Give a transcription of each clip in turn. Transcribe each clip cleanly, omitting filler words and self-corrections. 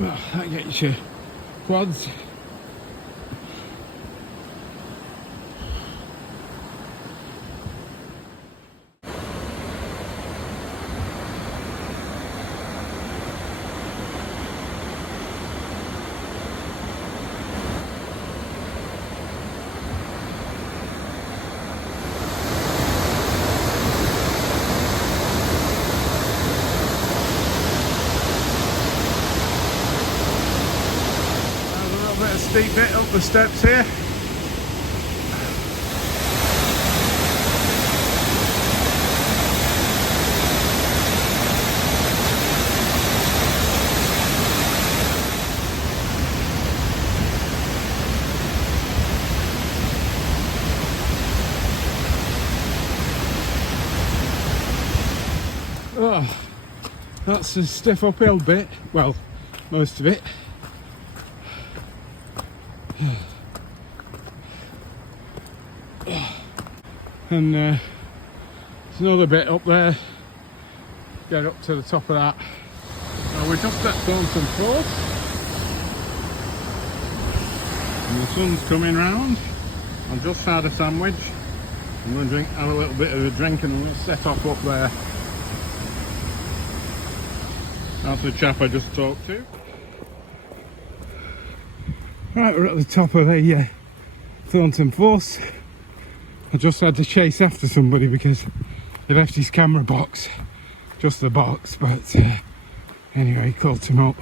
Well, that gets your quads. Steep bit up the steps here. Oh, that's a stiff uphill bit. Well, most of it. And there's another bit up there. Get up to the top of that. We're just at Thornton Falls, and the sun's coming round. I've just had a sandwich. I'm going to have a little bit of a drink, and I'm going to set off up there. That's the chap I just talked to. Right, we're at the top of the Thornton Falls. I just had to chase after somebody because he left his camera box, just the box, but anyway, called him up.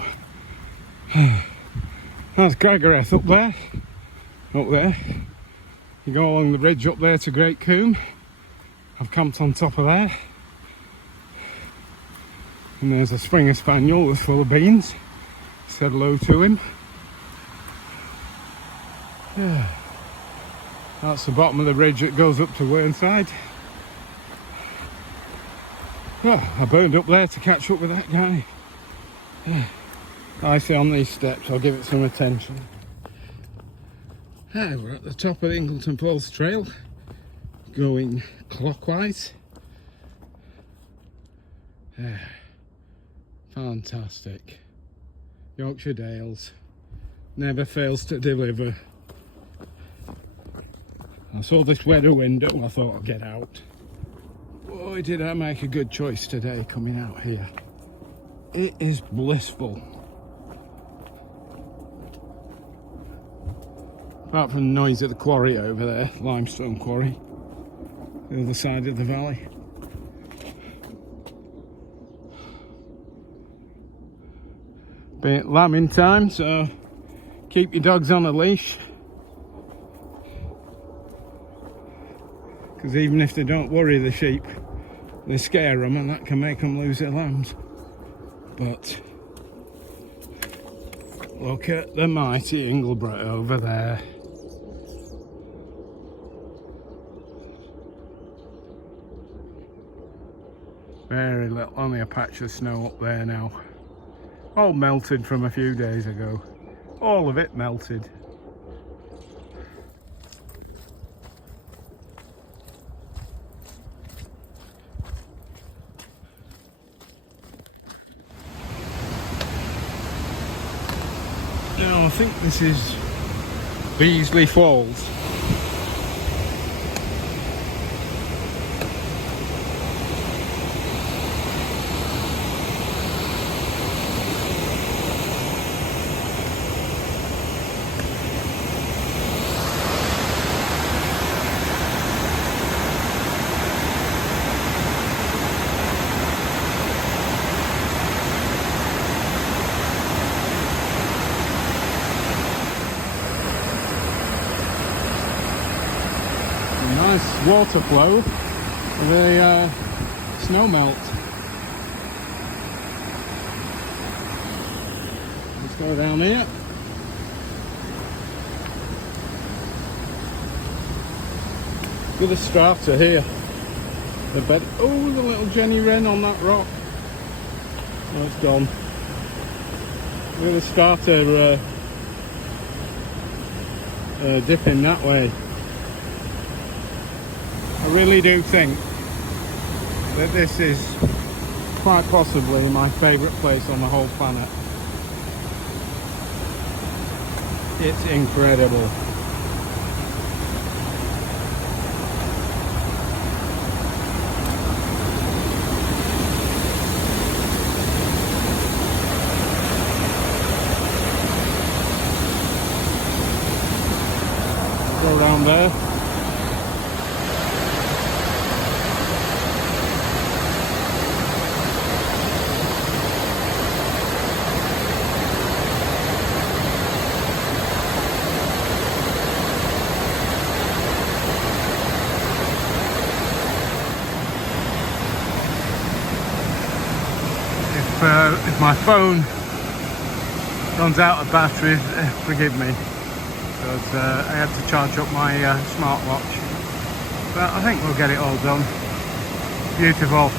That's Gregareth up there. You go along the bridge up there to Great Combe. I've camped on top of there. And there's a Springer Spaniel that's full of beans. Said hello to him. That's the bottom of the bridge that goes up to Whernside. Oh, I burned up there to catch up with that guy. I see on these steps, I'll give it some attention. We're at the top of the Ingleton Falls Trail, going clockwise. Fantastic. Yorkshire Dales never fails to deliver. I saw this weather window, I thought I'd get out. Boy, did I make a good choice today coming out here. It is blissful. Apart from the noise of the quarry over there, limestone quarry, the other side of the valley. Bit lambing time, so keep your dogs on a leash. Because even if they don't worry the sheep, they scare them, and that can make them lose their lambs. But look at the mighty Ingleborough over there. Very little, only a patch of snow up there now. All melted from a few days ago. All of it melted. Now I think this is Beasley Falls. Nice water flow with a snow melt. Let's go down here. Look at the strata here. The bed. Oh, the little Jenny Wren on that rock. Oh, it's gone. Look at the strata dipping that way. I really do think that this is quite possibly my favourite place on the whole planet. It's incredible. Go around there. If my phone runs out of battery, forgive me, because I had to charge up my smartwatch. But I think we'll get it all done. Beautiful.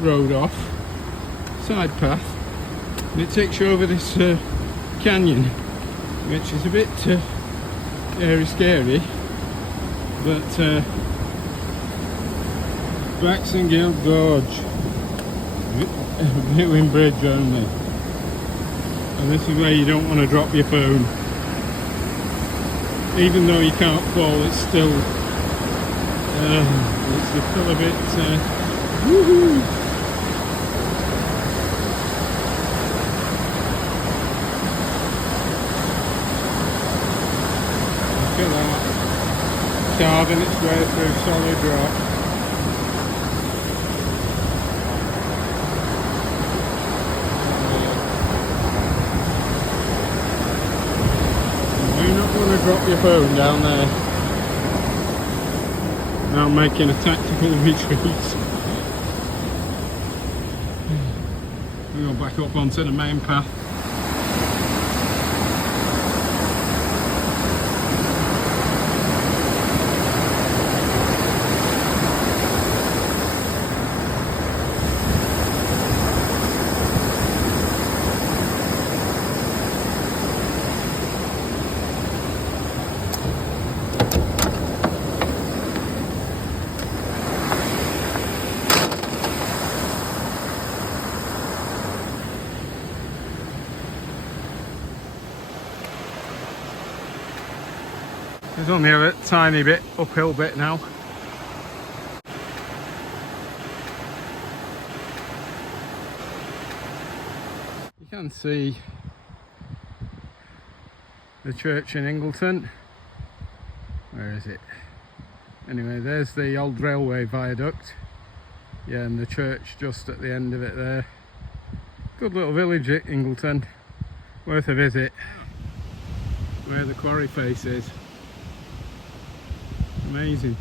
Road off, side path, and it takes you over this canyon, which is a bit scary, but Baxengill Gorge, viewing bridge only, and this is where you don't want to drop your phone. Even though you can't fall, it's still a bit woohoo. Look at that, carving its way through solid rock. You do not want to drop your phone down there. Now I'm making a tactical retreat. We go back up onto the main path. There's only a tiny bit uphill bit now. You can see the church in Ingleton. Where is it? Anyway, there's the old railway viaduct. Yeah, and the church just at the end of it there. Good little village at Ingleton. Worth a visit. Where the quarry face is. Amazing.